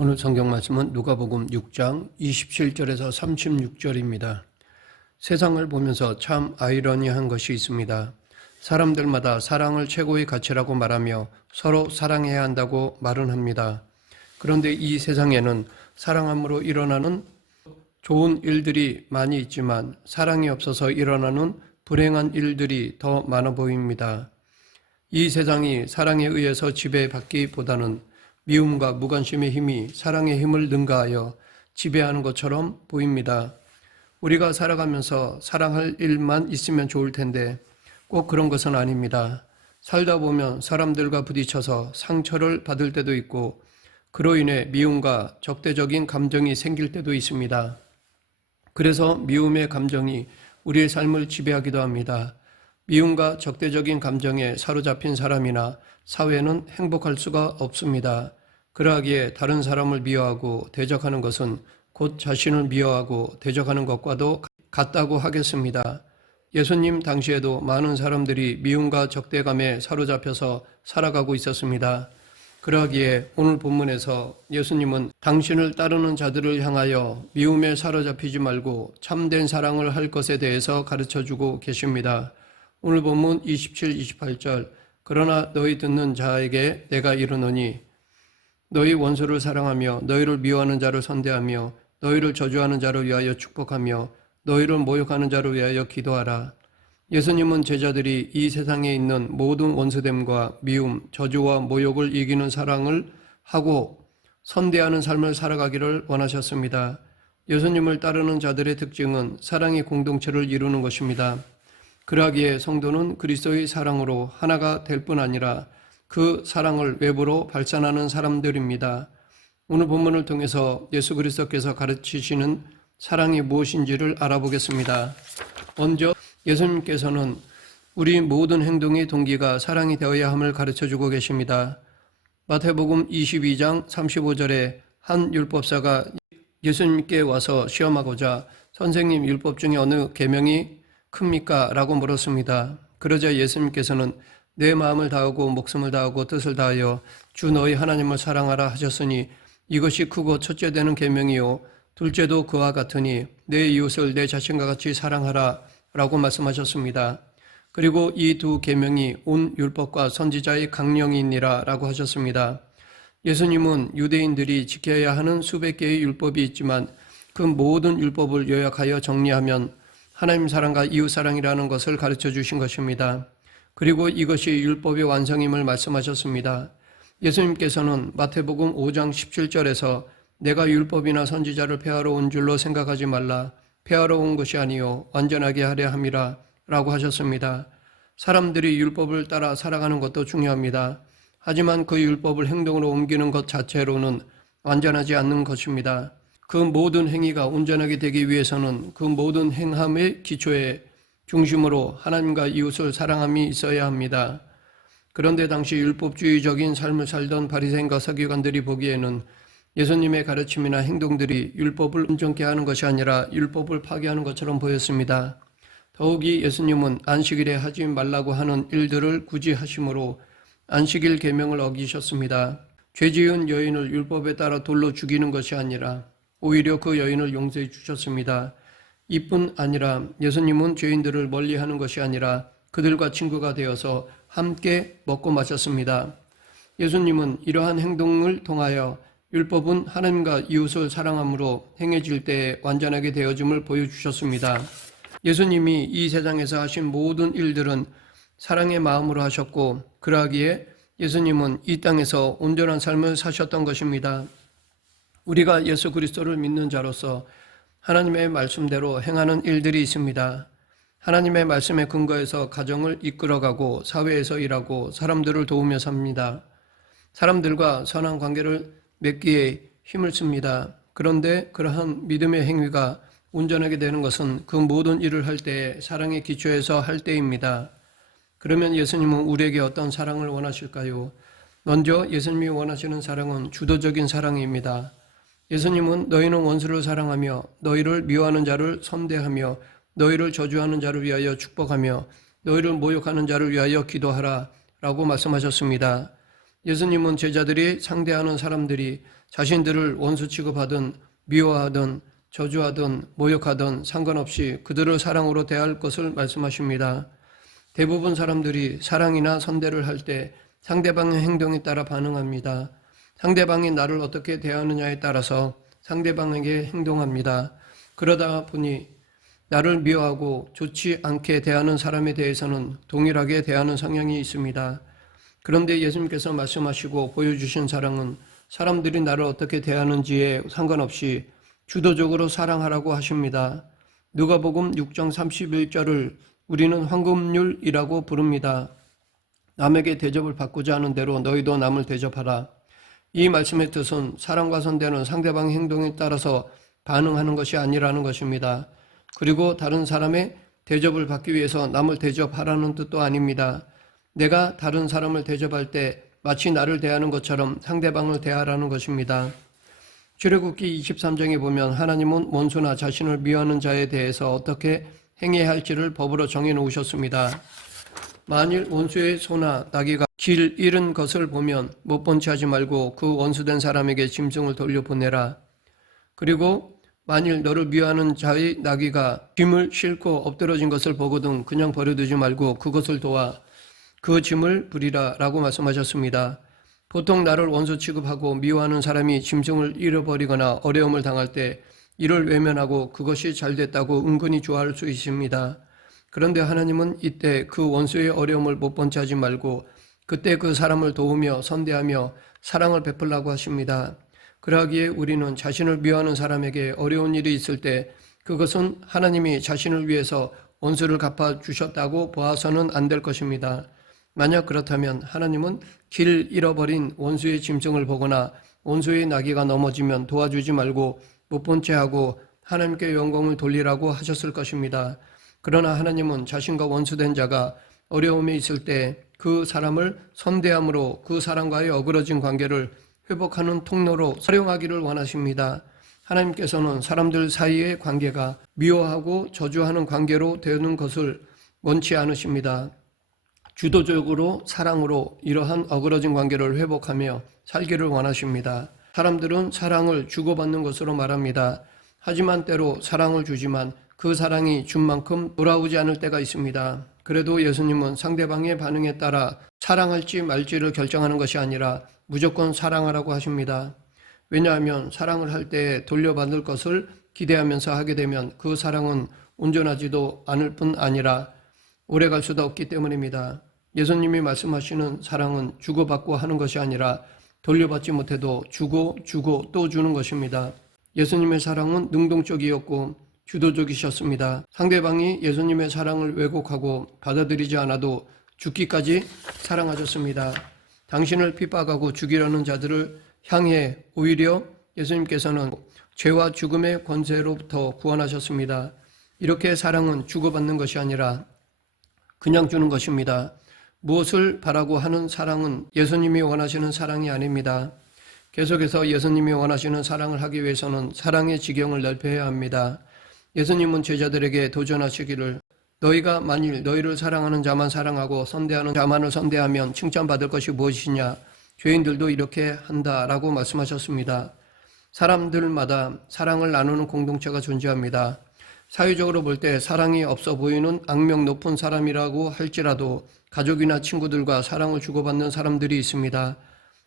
오늘 성경 말씀은 누가복음 6장 27절에서 36절입니다. 세상을 보면서 참 아이러니한 것이 있습니다. 사람들마다 사랑을 최고의 가치라고 말하며 서로 사랑해야 한다고 말은 합니다. 그런데 이 세상에는 사랑함으로 일어나는 좋은 일들이 많이 있지만 사랑이 없어서 일어나는 불행한 일들이 더 많아 보입니다. 이 세상이 사랑에 의해서 지배받기보다는 미움과 무관심의 힘이 사랑의 힘을 능가하여 지배하는 것처럼 보입니다. 우리가 살아가면서 사랑할 일만 있으면 좋을 텐데 꼭 그런 것은 아닙니다. 살다 보면 사람들과 부딪혀서 상처를 받을 때도 있고 그로 인해 미움과 적대적인 감정이 생길 때도 있습니다. 그래서 미움의 감정이 우리의 삶을 지배하기도 합니다. 미움과 적대적인 감정에 사로잡힌 사람이나 사회는 행복할 수가 없습니다. 그러하기에 다른 사람을 미워하고 대적하는 것은 곧 자신을 미워하고 대적하는 것과도 같다고 하겠습니다. 예수님 당시에도 많은 사람들이 미움과 적대감에 사로잡혀서 살아가고 있었습니다. 그러하기에 오늘 본문에서 예수님은 당신을 따르는 자들을 향하여 미움에 사로잡히지 말고 참된 사랑을 할 것에 대해서 가르쳐주고 계십니다. 오늘 본문 27, 28절 그러나 너희 듣는 자에게 내가 이르노니 너희 원수를 사랑하며 너희를 미워하는 자를 선대하며 너희를 저주하는 자를 위하여 축복하며 너희를 모욕하는 자를 위하여 기도하라. 예수님은 제자들이 이 세상에 있는 모든 원수됨과 미움, 저주와 모욕을 이기는 사랑을 하고 선대하는 삶을 살아가기를 원하셨습니다. 예수님을 따르는 자들의 특징은 사랑의 공동체를 이루는 것입니다. 그러하기에 성도는 그리스도의 사랑으로 하나가 될 뿐 아니라 그 사랑을 외부로 발산하는 사람들입니다. 오늘 본문을 통해서 예수 그리스도께서 가르치시는 사랑이 무엇인지를 알아보겠습니다. 먼저 예수님께서는 우리 모든 행동의 동기가 사랑이 되어야 함을 가르쳐주고 계십니다. 마태복음 22장 35절에 한 율법사가 예수님께 와서 시험하고자 선생님 율법 중에 어느 계명이 큽니까? 라고 물었습니다. 그러자 예수님께서는 내 마음을 다하고 목숨을 다하고 뜻을 다하여 주 너희 하나님을 사랑하라 하셨으니 이것이 크고 첫째 되는 계명이요 둘째도 그와 같으니 내 이웃을 내 자신과 같이 사랑하라 라고 말씀하셨습니다. 그리고 이 두 계명이 온 율법과 선지자의 강령이니라 라고 하셨습니다. 예수님은 유대인들이 지켜야 하는 수백 개의 율법이 있지만 그 모든 율법을 요약하여 정리하면 하나님 사랑과 이웃 사랑이라는 것을 가르쳐 주신 것입니다. 그리고 이것이 율법의 완성임을 말씀하셨습니다. 예수님께서는 마태복음 5장 17절에서 내가 율법이나 선지자를 폐하러 온 줄로 생각하지 말라. 폐하러 온 것이 아니요 완전하게 하려 함이라 라고 하셨습니다. 사람들이 율법을 따라 살아가는 것도 중요합니다. 하지만 그 율법을 행동으로 옮기는 것 자체로는 완전하지 않는 것입니다. 그 모든 행위가 온전하게 되기 위해서는 그 모든 행함의 기초에 중심으로 하나님과 이웃을 사랑함이 있어야 합니다. 그런데 당시 율법주의적인 삶을 살던 바리새인과 서기관들이 보기에는 예수님의 가르침이나 행동들이 율법을 온전케 하는 것이 아니라 율법을 파괴하는 것처럼 보였습니다. 더욱이 예수님은 안식일에 하지 말라고 하는 일들을 굳이 하심으로 안식일 계명을 어기셨습니다. 죄지은 여인을 율법에 따라 돌로 죽이는 것이 아니라 오히려 그 여인을 용서해 주셨습니다. 이뿐 아니라 예수님은 죄인들을 멀리하는 것이 아니라 그들과 친구가 되어서 함께 먹고 마셨습니다. 예수님은 이러한 행동을 통하여 율법은 하나님과 이웃을 사랑함으로 행해질 때에 완전하게 되어짐을 보여주셨습니다. 예수님이 이 세상에서 하신 모든 일들은 사랑의 마음으로 하셨고 그러하기에 예수님은 이 땅에서 온전한 삶을 사셨던 것입니다. 우리가 예수 그리스도를 믿는 자로서 하나님의 말씀대로 행하는 일들이 있습니다. 하나님의 말씀에 근거해서 가정을 이끌어가고 사회에서 일하고 사람들을 도우며 삽니다. 사람들과 선한 관계를 맺기에 힘을 씁니다. 그런데 그러한 믿음의 행위가 온전하게 되는 것은 그 모든 일을 할 때에 사랑의 기초에서 할 때입니다. 그러면 예수님은 우리에게 어떤 사랑을 원하실까요? 먼저 예수님이 원하시는 사랑은 주도적인 사랑입니다. 예수님은 너희는 원수를 사랑하며 너희를 미워하는 자를 선대하며 너희를 저주하는 자를 위하여 축복하며 너희를 모욕하는 자를 위하여 기도하라 라고 말씀하셨습니다. 예수님은 제자들이 상대하는 사람들이 자신들을 원수 취급하든 미워하든 저주하든 모욕하든 상관없이 그들을 사랑으로 대할 것을 말씀하십니다. 대부분 사람들이 사랑이나 선대를 할 때 상대방의 행동에 따라 반응합니다. 상대방이 나를 어떻게 대하느냐에 따라서 상대방에게 행동합니다. 그러다 보니 나를 미워하고 좋지 않게 대하는 사람에 대해서는 동일하게 대하는 성향이 있습니다. 그런데 예수님께서 말씀하시고 보여주신 사랑은 사람들이 나를 어떻게 대하는지에 상관없이 주도적으로 사랑하라고 하십니다. 누가복음 6장 31절을 우리는 황금률이라고 부릅니다. 남에게 대접을 받고자 하는 대로 너희도 남을 대접하라. 이 말씀의 뜻은 사랑과 선대는 상대방의 행동에 따라서 반응하는 것이 아니라는 것입니다. 그리고 다른 사람의 대접을 받기 위해서 남을 대접하라는 뜻도 아닙니다. 내가 다른 사람을 대접할 때 마치 나를 대하는 것처럼 상대방을 대하라는 것입니다. 출애굽기 23장에 보면 하나님은 원수나 자신을 미워하는 자에 대해서 어떻게 행해야 할지를 법으로 정해 놓으셨습니다. 만일 원수의 소나 나귀가 길 잃은 것을 보면 못 본 채 하지 말고 그 원수된 사람에게 짐승을 돌려보내라. 그리고 만일 너를 미워하는 자의 나귀가 짐을 싣고 엎드러진 것을 보거든 그냥 버려두지 말고 그것을 도와 그 짐을 부리라 라고 말씀하셨습니다. 보통 나를 원수 취급하고 미워하는 사람이 짐승을 잃어버리거나 어려움을 당할 때 이를 외면하고 그것이 잘 됐다고 은근히 좋아할 수 있습니다. 그런데 하나님은 이때 그 원수의 어려움을 못 본 채 하지 말고 그때 그 사람을 도우며 선대하며 사랑을 베풀라고 하십니다. 그러기에 우리는 자신을 미워하는 사람에게 어려운 일이 있을 때 그것은 하나님이 자신을 위해서 원수를 갚아주셨다고 보아서는 안 될 것입니다. 만약 그렇다면 하나님은 길 잃어버린 원수의 짐승을 보거나 원수의 나귀가 넘어지면 도와주지 말고 못 본 채 하고 하나님께 영광을 돌리라고 하셨을 것입니다. 그러나 하나님은 자신과 원수된 자가 어려움에 있을 때 그 사람을 선대함으로 그 사람과의 어그러진 관계를 회복하는 통로로 사용하기를 원하십니다. 하나님께서는 사람들 사이의 관계가 미워하고 저주하는 관계로 되는 것을 원치 않으십니다. 주도적으로 사랑으로 이러한 어그러진 관계를 회복하며 살기를 원하십니다. 사람들은 사랑을 주고받는 것으로 말합니다. 하지만 때로 사랑을 주지만 그 사랑이 준 만큼 돌아오지 않을 때가 있습니다. 그래도 예수님은 상대방의 반응에 따라 사랑할지 말지를 결정하는 것이 아니라 무조건 사랑하라고 하십니다. 왜냐하면 사랑을 할 때 돌려받을 것을 기대하면서 하게 되면 그 사랑은 온전하지도 않을 뿐 아니라 오래갈 수도 없기 때문입니다. 예수님이 말씀하시는 사랑은 주고받고 하는 것이 아니라 돌려받지 못해도 주고 또 주는 것입니다. 예수님의 사랑은 능동적이었고 주도적이셨습니다. 상대방이 예수님의 사랑을 왜곡하고 받아들이지 않아도 죽기까지 사랑하셨습니다. 당신을 핍박하고 죽이려는 자들을 향해 오히려 예수님께서는 죄와 죽음의 권세로부터 구원하셨습니다. 이렇게 사랑은 주고받는 것이 아니라 그냥 주는 것입니다. 무엇을 바라고 하는 사랑은 예수님이 원하시는 사랑이 아닙니다. 계속해서 예수님이 원하시는 사랑을 하기 위해서는 사랑의 지경을 넓혀야 합니다. 예수님은 제자들에게 도전하시기를 너희가 만일 너희를 사랑하는 자만 사랑하고 선대하는 자만을 선대하면 칭찬받을 것이 무엇이냐? 죄인들도 이렇게 한다라고 말씀하셨습니다. 사람들마다 사랑을 나누는 공동체가 존재합니다. 사회적으로 볼 때 사랑이 없어 보이는 악명 높은 사람이라고 할지라도 가족이나 친구들과 사랑을 주고받는 사람들이 있습니다.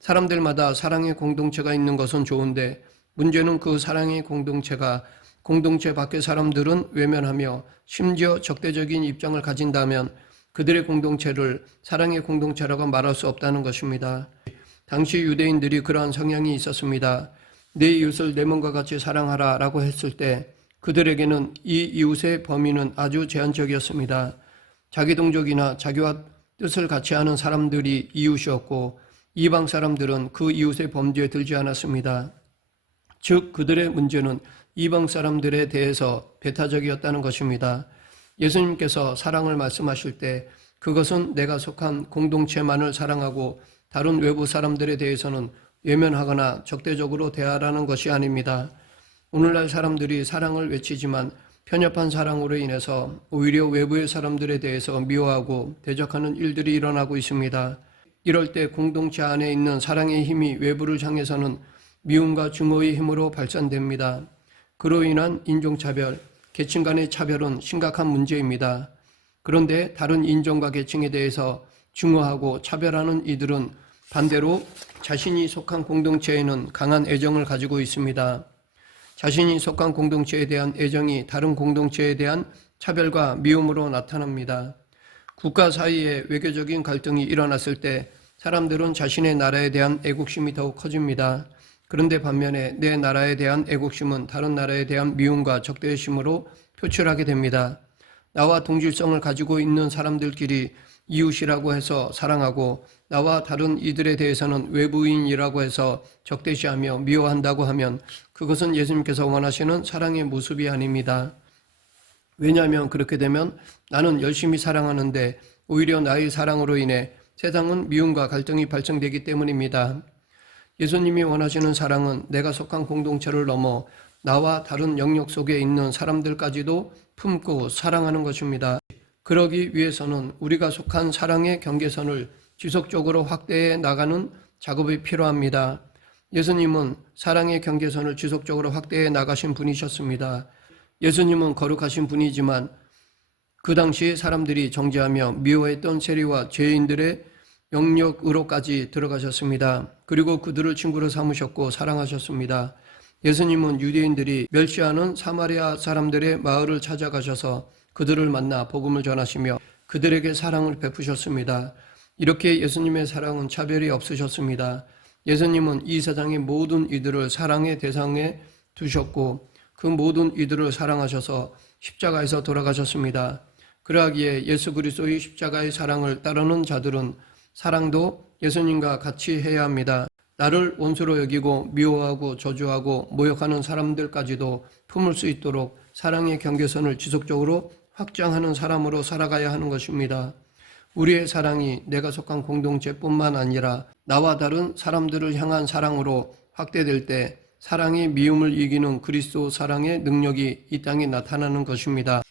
사람들마다 사랑의 공동체가 있는 것은 좋은데 문제는 그 사랑의 공동체가 공동체 밖의 사람들은 외면하며 심지어 적대적인 입장을 가진다면 그들의 공동체를 사랑의 공동체라고 말할 수 없다는 것입니다. 당시 유대인들이 그러한 성향이 있었습니다. 내 이웃을 내 몸과 같이 사랑하라 라고 했을 때 그들에게는 이 이웃의 범위는 아주 제한적이었습니다. 자기 동족이나 자기와 뜻을 같이 하는 사람들이 이웃이었고 이방 사람들은 그 이웃의 범주에 들지 않았습니다. 즉 그들의 문제는 이방 사람들에 대해서 배타적이었다는 것입니다. 예수님께서 사랑을 말씀하실 때 그것은 내가 속한 공동체만을 사랑하고 다른 외부 사람들에 대해서는 외면하거나 적대적으로 대하라는 것이 아닙니다. 오늘날 사람들이 사랑을 외치지만 편협한 사랑으로 인해서 오히려 외부의 사람들에 대해서 미워하고 대적하는 일들이 일어나고 있습니다. 이럴 때 공동체 안에 있는 사랑의 힘이 외부를 향해서는 미움과 증오의 힘으로 발산됩니다. 그로 인한 인종차별, 계층 간의 차별은 심각한 문제입니다. 그런데 다른 인종과 계층에 대해서 증오하고 차별하는 이들은 반대로 자신이 속한 공동체에는 강한 애정을 가지고 있습니다. 자신이 속한 공동체에 대한 애정이 다른 공동체에 대한 차별과 미움으로 나타납니다. 국가 사이에 외교적인 갈등이 일어났을 때 사람들은 자신의 나라에 대한 애국심이 더욱 커집니다. 그런데 반면에 내 나라에 대한 애국심은 다른 나라에 대한 미움과 적대심으로 표출하게 됩니다. 나와 동질성을 가지고 있는 사람들끼리 이웃이라고 해서 사랑하고 나와 다른 이들에 대해서는 외부인이라고 해서 적대시하며 미워한다고 하면 그것은 예수님께서 원하시는 사랑의 모습이 아닙니다. 왜냐하면 그렇게 되면 나는 열심히 사랑하는데 오히려 나의 사랑으로 인해 세상은 미움과 갈등이 발생되기 때문입니다. 예수님이 원하시는 사랑은 내가 속한 공동체를 넘어 나와 다른 영역 속에 있는 사람들까지도 품고 사랑하는 것입니다. 그러기 위해서는 우리가 속한 사랑의 경계선을 지속적으로 확대해 나가는 작업이 필요합니다. 예수님은 사랑의 경계선을 지속적으로 확대해 나가신 분이셨습니다. 예수님은 거룩하신 분이지만 그 당시 사람들이 정죄하며 미워했던 세리와 죄인들의 영역으로까지 들어가셨습니다. 그리고 그들을 친구로 삼으셨고 사랑하셨습니다. 예수님은 유대인들이 멸시하는 사마리아 사람들의 마을을 찾아가셔서 그들을 만나 복음을 전하시며 그들에게 사랑을 베푸셨습니다. 이렇게 예수님의 사랑은 차별이 없으셨습니다. 예수님은 이 세상의 모든 이들을 사랑의 대상에 두셨고 그 모든 이들을 사랑하셔서 십자가에서 돌아가셨습니다. 그러하기에 예수 그리스도의 십자가의 사랑을 따르는 자들은 사랑도 예수님과 같이 해야 합니다. 나를 원수로 여기고 미워하고 저주하고 모욕하는 사람들까지도 품을 수 있도록 사랑의 경계선을 지속적으로 확장하는 사람으로 살아가야 하는 것입니다. 우리의 사랑이 내가 속한 공동체뿐만 아니라 나와 다른 사람들을 향한 사랑으로 확대될 때 사랑이 미움을 이기는 그리스도 사랑의 능력이 이 땅에 나타나는 것입니다.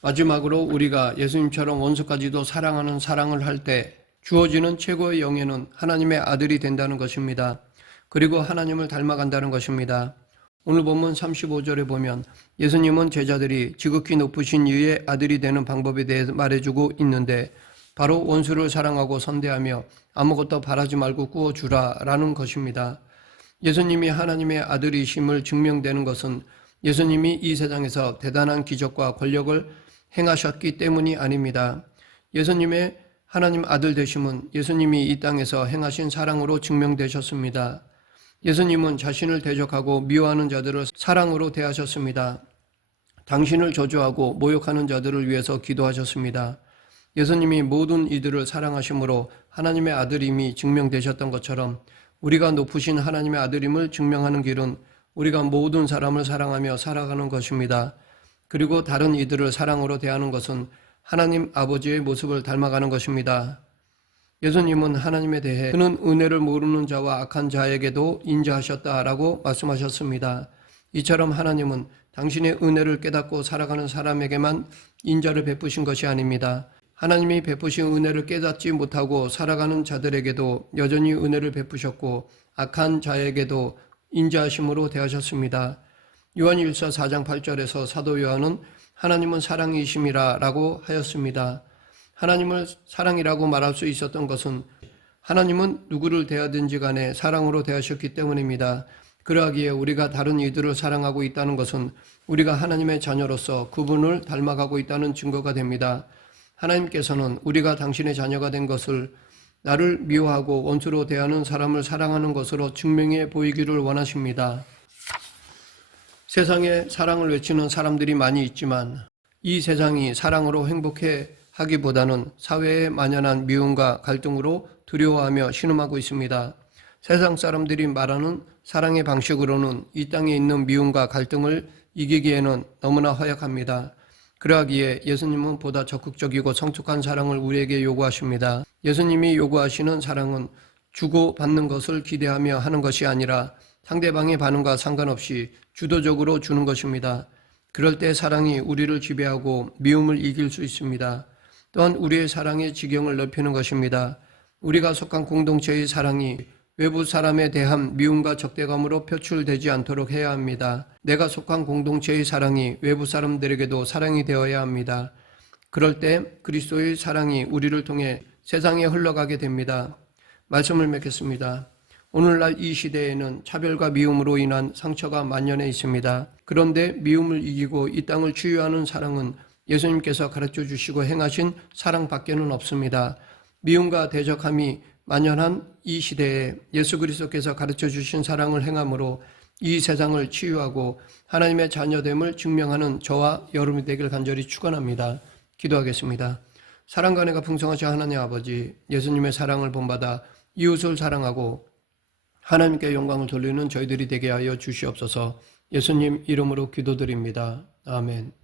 마지막으로 우리가 예수님처럼 원수까지도 사랑하는 사랑을 할 때 주어지는 최고의 영예는 하나님의 아들이 된다는 것입니다. 그리고 하나님을 닮아간다는 것입니다. 오늘 본문 35절에 보면 예수님은 제자들이 지극히 높으신 이의 아들이 되는 방법에 대해 말해주고 있는데 바로 원수를 사랑하고 선대하며 아무것도 바라지 말고 구워주라 라는 것입니다. 예수님이 하나님의 아들이심을 증명되는 것은 예수님이 이 세상에서 대단한 기적과 권력을 행하셨기 때문이 아닙니다. 예수님의 하나님 아들 되심은 예수님이 이 땅에서 행하신 사랑으로 증명되셨습니다. 예수님은 자신을 대적하고 미워하는 자들을 사랑으로 대하셨습니다. 당신을 저주하고 모욕하는 자들을 위해서 기도하셨습니다. 예수님이 모든 이들을 사랑하심으로 하나님의 아들임이 증명되셨던 것처럼 우리가 높으신 하나님의 아들임을 증명하는 길은 우리가 모든 사람을 사랑하며 살아가는 것입니다. 그리고 다른 이들을 사랑으로 대하는 것은 하나님 아버지의 모습을 닮아가는 것입니다. 예수님은 하나님에 대해 그는 은혜를 모르는 자와 악한 자에게도 인자하셨다라고 말씀하셨습니다. 이처럼 하나님은 당신의 은혜를 깨닫고 살아가는 사람에게만 인자를 베푸신 것이 아닙니다. 하나님이 베푸신 은혜를 깨닫지 못하고 살아가는 자들에게도 여전히 은혜를 베푸셨고 악한 자에게도 인자하심으로 대하셨습니다. 요한일서 4장 8절에서 사도 요한은 하나님은 사랑이심이라 라고 하였습니다. 하나님을 사랑이라고 말할 수 있었던 것은 하나님은 누구를 대하든지 간에 사랑으로 대하셨기 때문입니다. 그러하기에 우리가 다른 이들을 사랑하고 있다는 것은 우리가 하나님의 자녀로서 그분을 닮아가고 있다는 증거가 됩니다. 하나님께서는 우리가 당신의 자녀가 된 것을 나를 미워하고 원수로 대하는 사람을 사랑하는 것으로 증명해 보이기를 원하십니다. 세상에 사랑을 외치는 사람들이 많이 있지만 이 세상이 사랑으로 행복해 하기보다는 사회에 만연한 미움과 갈등으로 두려워하며 신음하고 있습니다. 세상 사람들이 말하는 사랑의 방식으로는 이 땅에 있는 미움과 갈등을 이기기에는 너무나 허약합니다. 그러하기에 예수님은 보다 적극적이고 성숙한 사랑을 우리에게 요구하십니다. 예수님이 요구하시는 사랑은 주고받는 것을 기대하며 하는 것이 아니라 상대방의 반응과 상관없이 주도적으로 주는 것입니다. 그럴 때 사랑이 우리를 지배하고 미움을 이길 수 있습니다. 또한 우리의 사랑의 지경을 넓히는 것입니다. 우리가 속한 공동체의 사랑이 외부 사람에 대한 미움과 적대감으로 표출되지 않도록 해야 합니다. 내가 속한 공동체의 사랑이 외부 사람들에게도 사랑이 되어야 합니다. 그럴 때 그리스도의 사랑이 우리를 통해 세상에 흘러가게 됩니다. 말씀을 맺겠습니다. 오늘날 이 시대에는 차별과 미움으로 인한 상처가 만연해 있습니다. 그런데 미움을 이기고 이 땅을 치유하는 사랑은 예수님께서 가르쳐 주시고 행하신 사랑밖에는 없습니다. 미움과 대적함이 만연한 이 시대에 예수 그리스도께서 가르쳐 주신 사랑을 행함으로 이 세상을 치유하고 하나님의 자녀됨을 증명하는 저와 여러분이 되길 간절히 축원합니다. 기도하겠습니다. 사랑과 은혜가 풍성하신 하나님 아버지, 예수님의 사랑을 본받아 이웃을 사랑하고 하나님께 영광을 돌리는 저희들이 되게 하여 주시옵소서. 예수님 이름으로 기도드립니다. 아멘.